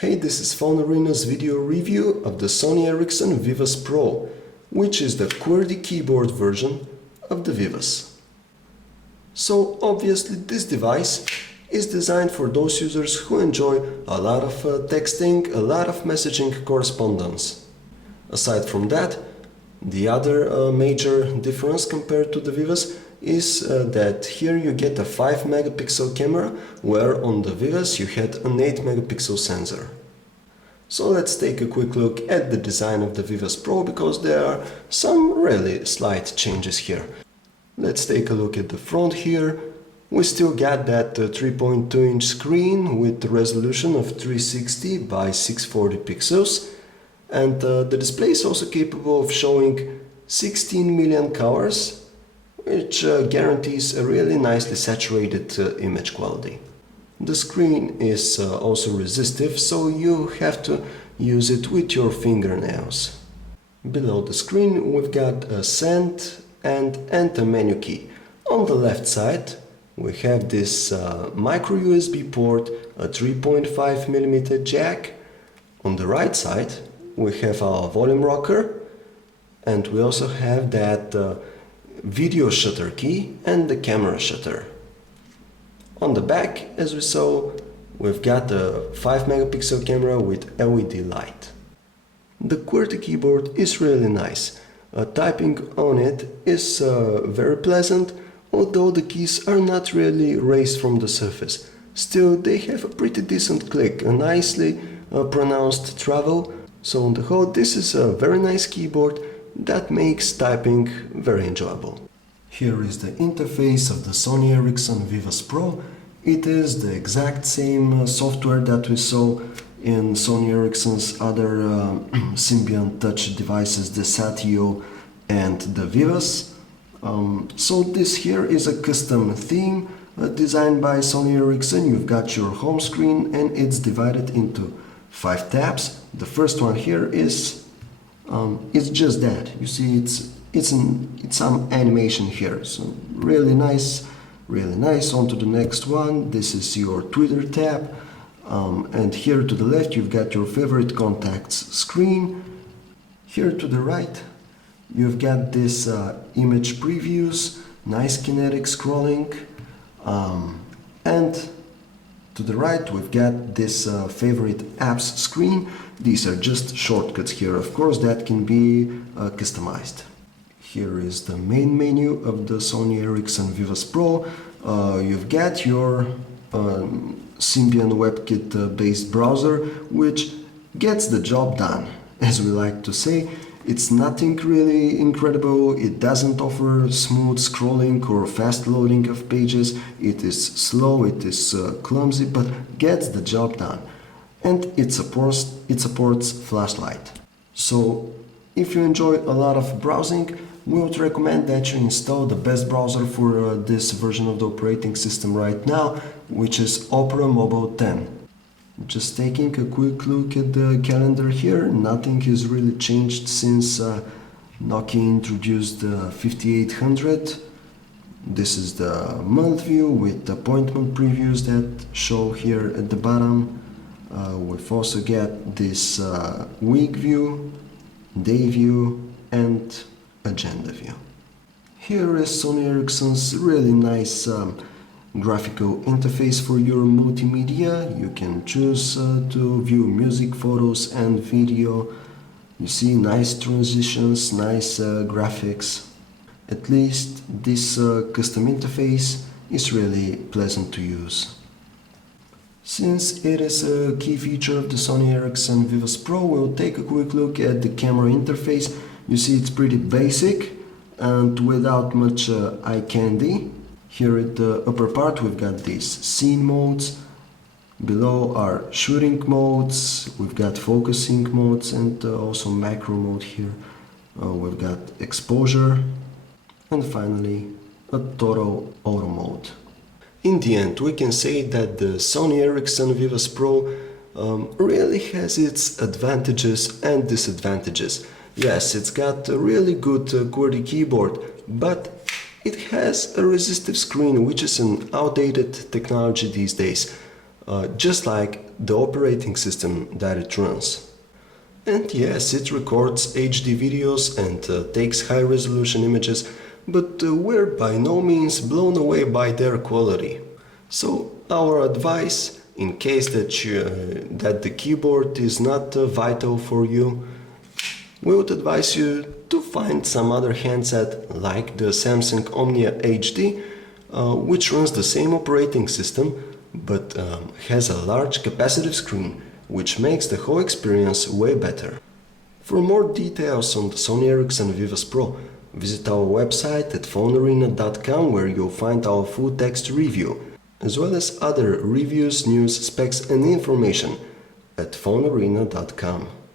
Hey, this is PhoneArena's video review of the Sony Ericsson Vivaz Pro, which is the Qwerty keyboard version of the Vivaz. So obviously this device is designed for those users who enjoy a lot of texting, a lot of messaging correspondence. Aside from that, the other major difference compared to the Vivaz is that here you get a 5 megapixel camera, where on the Vivaz you had an 8 megapixel sensor. So let's take a quick look at the design of the Vivaz Pro, because there are some really slight changes here. Let's take a look at the front here. We still got that 3.2-inch screen with the resolution of 360 by 640 pixels, and the display is also capable of showing 16 million colors, which guarantees a really nicely saturated image quality. The screen is also resistive, so you have to use it with your fingernails. Below the screen we've got a send and enter menu key. On the left side we have this micro USB port, a 3.5mm jack. On the right side we have our volume rocker, and we also have that video shutter key and the camera shutter. On the back, as we saw, we've got a 5 megapixel camera with LED light. The Qwerty keyboard is really nice. Typing on it is very pleasant, although the keys are not really raised from the surface. Still, they have a pretty decent click, a nicely pronounced travel. So on the whole, this is a very nice keyboard that makes typing very enjoyable. Here is the interface of the Sony Ericsson Vivaz Pro. It is the exact same software that we saw in Sony Ericsson's other Symbian touch devices, the Satio and the Vivaz. So this here is a custom theme designed by Sony Ericsson. You've got your home screen and it's divided into 5 tabs. The first one here is it's just that. You see, it's some animation here. So really nice, really nice. On to the next one. This is your Twitter tab, and here to the left you've got your favorite contacts screen. Here to the right you've got this image previews, nice kinetic scrolling, and to the right we've got this favorite apps screen. These are just shortcuts here, of course, that can be customized. Here is the main menu of the Sony Ericsson Vivaz Pro. You've got your Symbian WebKit based browser, which gets the job done, as we like to say. It's nothing really incredible. It doesn't offer smooth scrolling or fast loading of pages. It is slow, it is clumsy, but gets the job done. And it supports flashlight. So if you enjoy a lot of browsing, we would recommend that you install the best browser for this version of the operating system right now, which is Opera Mobile 10. Just taking a quick look at the calendar here, nothing has really changed since Nokia introduced the 5800. This is the month view with appointment previews that show here at the bottom. We've also got this week view, day view and agenda view. Here is Sony Ericsson's really nice graphical interface for your multimedia. You can choose to view music, photos and video. You see nice transitions, nice graphics. At least this custom interface is really pleasant to use. Since it is a key feature of the Sony Ericsson Vivaz Pro, we'll take a quick look at the camera interface. You see, it's pretty basic and without much eye candy. Here at the upper part we've got these scene modes. Below are shooting modes, we've got focusing modes and also macro mode here. We've got exposure and finally a total auto mode. In the end, we can say that the Sony Ericsson Vivaz Pro really has its advantages and disadvantages. Yes, it's got a really good Qwerty keyboard, but it has a resistive screen, which is an outdated technology these days. Just like the operating system that it runs. And yes, it records HD videos and takes high-resolution images, but we're by no means blown away by their quality. So our advice, in case that the keyboard is not vital for you, we would advise you to find some other handset like the Samsung Omnia HD, which runs the same operating system but has a large capacitive screen, which makes the whole experience way better. For more details on the Sony Ericsson Vivaz Pro, visit our website at PhoneArena.com, where you'll find our full text review, as well as other reviews, news, specs and information at PhoneArena.com.